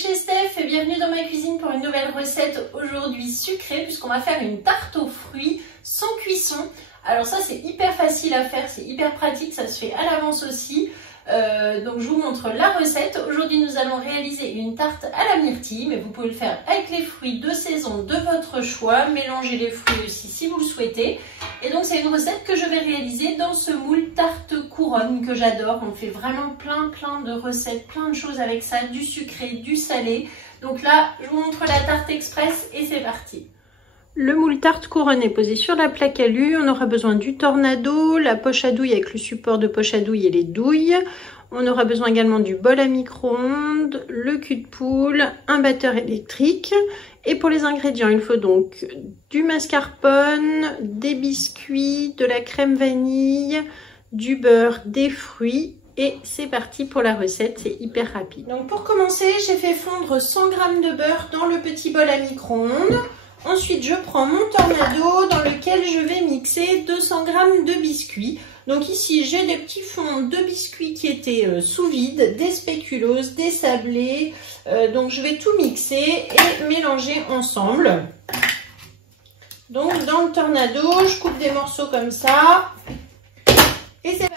chez Steph et bienvenue dans ma cuisine pour une nouvelle recette aujourd'hui sucrée puisqu'on va faire une tarte aux fruits sans cuisson. Alors ça c'est hyper facile à faire, c'est hyper pratique, ça se fait à l'avance aussi. Donc je vous montre la recette. Aujourd'hui nous allons réaliser une tarte à la myrtille, mais vous pouvez le faire avec les fruits de saison de votre choix. Mélangez les fruits aussi si vous le souhaitez. Et donc c'est une recette que je vais réaliser dans ce moule tarte couronne que j'adore. On fait vraiment plein de recettes, plein de choses avec ça, du sucré, du salé. Donc là je vous montre la tarte express et c'est parti. Le moule tarte couronne est posé sur la plaque alu. On aura besoin du tornado, la poche à douille avec le support de poche à douille et les douilles. On aura besoin également du bol à micro-ondes, le cul de poule, un batteur électrique. Et pour les ingrédients, il faut donc du mascarpone, des biscuits, de la crème vanille, du beurre, des fruits. Et c'est parti pour la recette, c'est hyper rapide. Donc pour commencer, j'ai fait fondre 100 g de beurre dans le petit bol à micro-ondes. Ensuite, je prends mon tornado dans lequel je vais mixer 200 g de biscuits. Donc ici, j'ai des petits fonds de biscuits qui étaient sous vide, des spéculoos, des sablés. Donc je vais tout mixer et mélanger ensemble. Donc dans le tornado, je coupe des morceaux comme ça. Et c'est parti.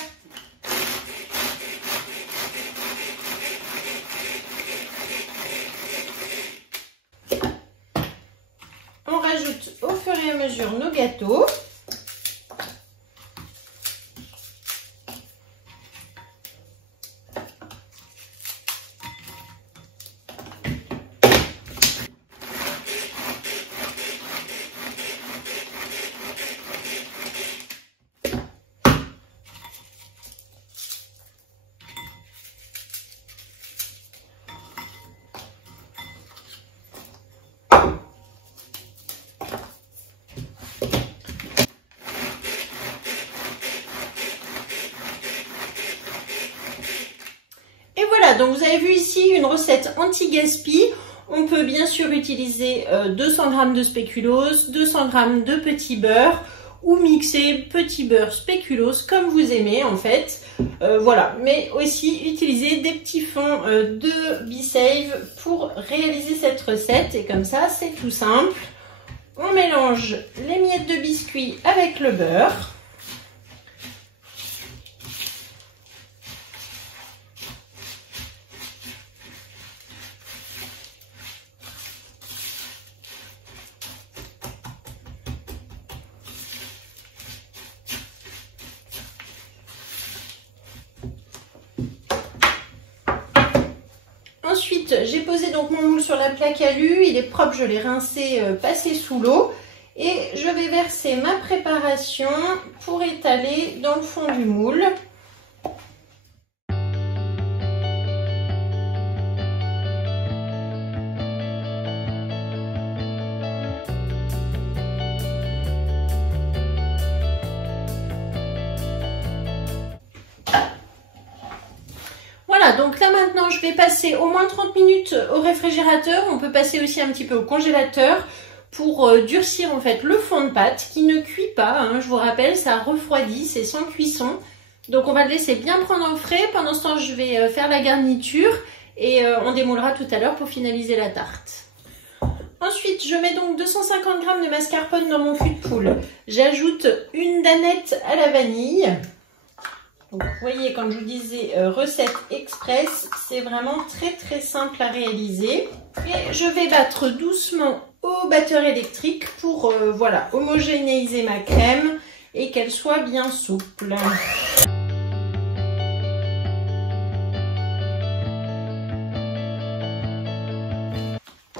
On rajoute au fur et à mesure nos gâteaux. Donc vous avez vu ici une recette anti-gaspi. On peut bien sûr utiliser 200 g de spéculoos, 200 g de petit beurre ou mixer petit beurre spéculoos comme vous aimez en fait. Voilà, mais aussi utiliser des petits fonds de B-Save pour réaliser cette recette. Et comme ça, c'est tout simple. On mélange les miettes de biscuit avec le beurre. Ensuite, j'ai posé donc mon moule sur la plaque alu, il est propre, je l'ai rincé, passé sous l'eau. Et je vais verser ma préparation pour étaler dans le fond du moule. Donc là maintenant je vais passer au moins 30 minutes au réfrigérateur. On peut passer aussi un petit peu au congélateur pour durcir en fait le fond de pâte qui ne cuit pas, hein, je vous rappelle, ça refroidit, c'est sans cuisson. Donc on va le laisser bien prendre au frais. Pendant ce temps je vais faire la garniture et on démoulera tout à l'heure pour finaliser la tarte. Ensuite je mets donc 250 g de mascarpone dans mon cul de poule. J'ajoute une danette à la vanille. Donc, vous voyez, comme je vous disais, recette express, c'est vraiment très simple à réaliser. Et je vais battre doucement au batteur électrique pour voilà, homogénéiser ma crème et qu'elle soit bien souple.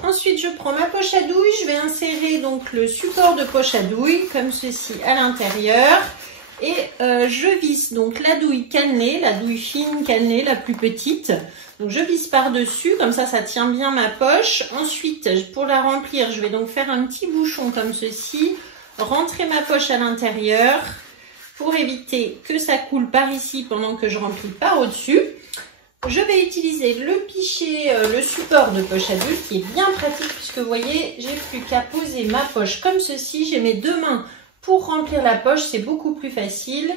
Ensuite, je prends ma poche à douille, je vais insérer donc le support de poche à douille comme ceci à l'intérieur. Et je visse donc la douille cannelée, la douille fine cannelée, la plus petite. Donc je visse par-dessus, comme ça tient bien ma poche. Ensuite, pour la remplir, je vais donc faire un petit bouchon comme ceci. Rentrer ma poche à l'intérieur pour éviter que ça coule par ici pendant que je remplis par au-dessus. Je vais utiliser le pichet, le support de poche à douille qui est bien pratique puisque vous voyez, j'ai plus qu'à poser ma poche comme ceci. J'ai mes deux mains pour remplir la poche, c'est beaucoup plus facile.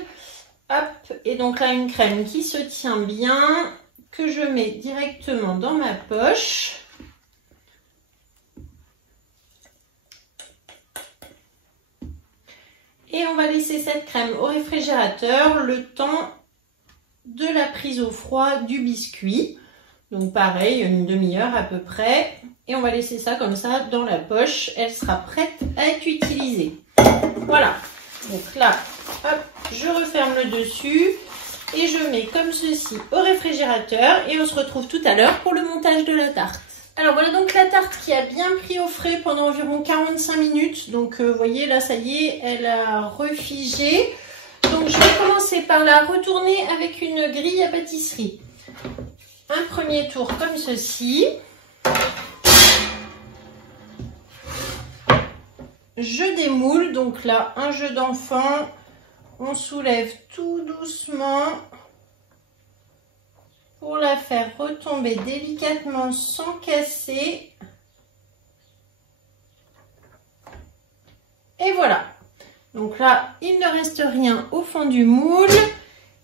Hop, et donc là une crème qui se tient bien, que je mets directement dans ma poche. et on va laisser cette crème au réfrigérateur le temps de la prise au froid du biscuit. Donc pareil, une demi-heure à peu près. Et on va laisser ça comme ça dans la poche. Elle sera prête à être utilisée. Voilà. Donc là, hop, je referme le dessus et je mets comme ceci au réfrigérateur. Et on se retrouve tout à l'heure pour le montage de la tarte. Alors voilà donc la tarte qui a bien pris au frais pendant environ 45 minutes. Donc vous voyez là, ça y est, elle a refigé. Donc je vais commencer par la retourner avec une grille à pâtisserie. Un premier tour comme ceci. Je démoule, donc là un jeu d'enfant. On soulève tout doucement pour la faire retomber délicatement sans casser. Et voilà. Donc là, il ne reste rien au fond du moule.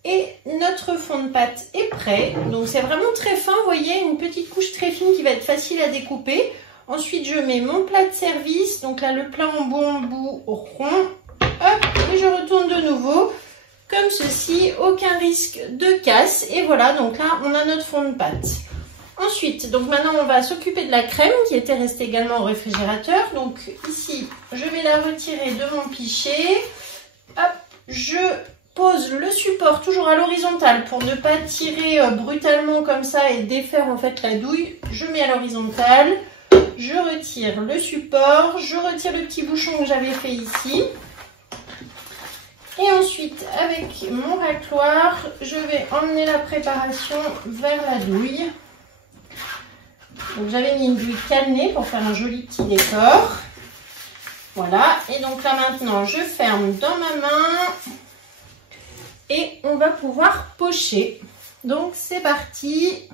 Et notre fond de pâte est prêt. Donc c'est vraiment très fin, vous voyez, une petite couche très fine qui va être facile à découper. Ensuite, je mets mon plat de service. Donc là, le plat en bout rond. Hop, et je retourne de nouveau. Comme ceci, aucun risque de casse. Et voilà, donc là, on a notre fond de pâte. Ensuite, donc maintenant, on va s'occuper de la crème qui était restée également au réfrigérateur. Donc ici, je vais la retirer de mon pichet. Hop, je pose le support toujours à l'horizontale pour ne pas tirer brutalement comme ça et défaire en fait la douille. Je mets à l'horizontale, je retire le support, je retire le petit bouchon que j'avais fait ici. Et ensuite, avec mon racloir, je vais emmener la préparation vers la douille. Donc j'avais mis une douille cannelée pour faire un joli petit décor. Voilà, et donc là maintenant, je ferme dans ma main. Et on va pouvoir pocher. Donc c'est parti.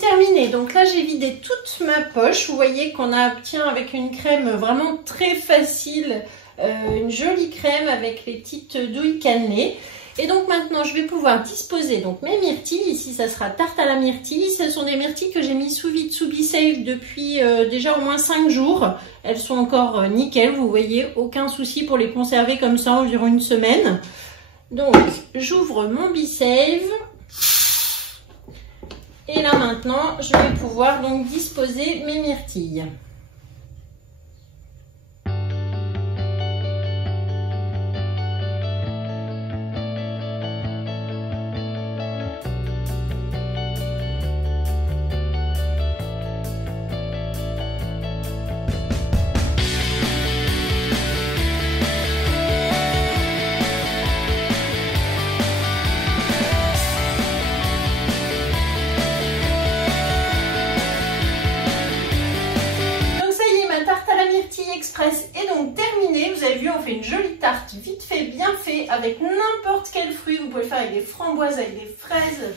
Terminé. Donc là j'ai vidé toute ma poche. Vous voyez qu'on obtient avec une crème vraiment très facile, une jolie crème avec les petites douilles cannelées. Et donc maintenant je vais pouvoir disposer donc mes myrtilles. Ici ça sera tarte à la myrtille. Ce sont des myrtilles que j'ai mis sous vide sous B-Safe depuis déjà au moins 5 jours. Elles sont encore nickel, vous voyez, aucun souci pour les conserver comme ça environ une semaine. Donc j'ouvre mon B-Safe. Et là maintenant, je vais pouvoir donc disposer mes myrtilles. Express est donc terminé. Vous avez vu, on fait une jolie tarte vite fait, bien fait, avec n'importe quel fruit. Vous pouvez le faire avec des framboises, avec des fraises,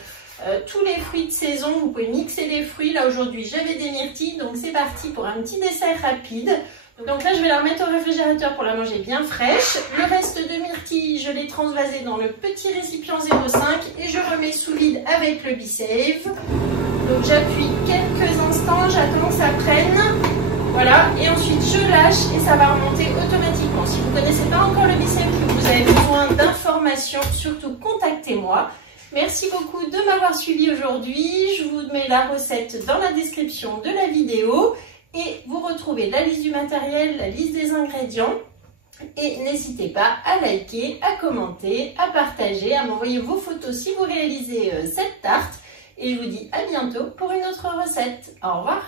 tous les fruits de saison. Vous pouvez mixer les fruits. Là aujourd'hui j'avais des myrtilles, donc c'est parti pour un petit dessert rapide. Donc là je vais la remettre au réfrigérateur pour la manger bien fraîche. Le reste de myrtilles, je l'ai transvasé dans le petit récipient 0,5 et je remets sous vide avec le B-Safe. Donc j'appuie quelques instants, j'attends que ça prenne. Voilà, et ensuite je lâche et ça va remonter automatiquement. Si vous ne connaissez pas encore le B-Safe, que vous avez besoin d'informations, surtout contactez-moi. Merci beaucoup de m'avoir suivi aujourd'hui. Je vous mets la recette dans la description de la vidéo et vous retrouvez la liste du matériel, la liste des ingrédients. Et n'hésitez pas à liker, à commenter, à partager, à m'envoyer vos photos si vous réalisez cette tarte. Et je vous dis à bientôt pour une autre recette. Au revoir!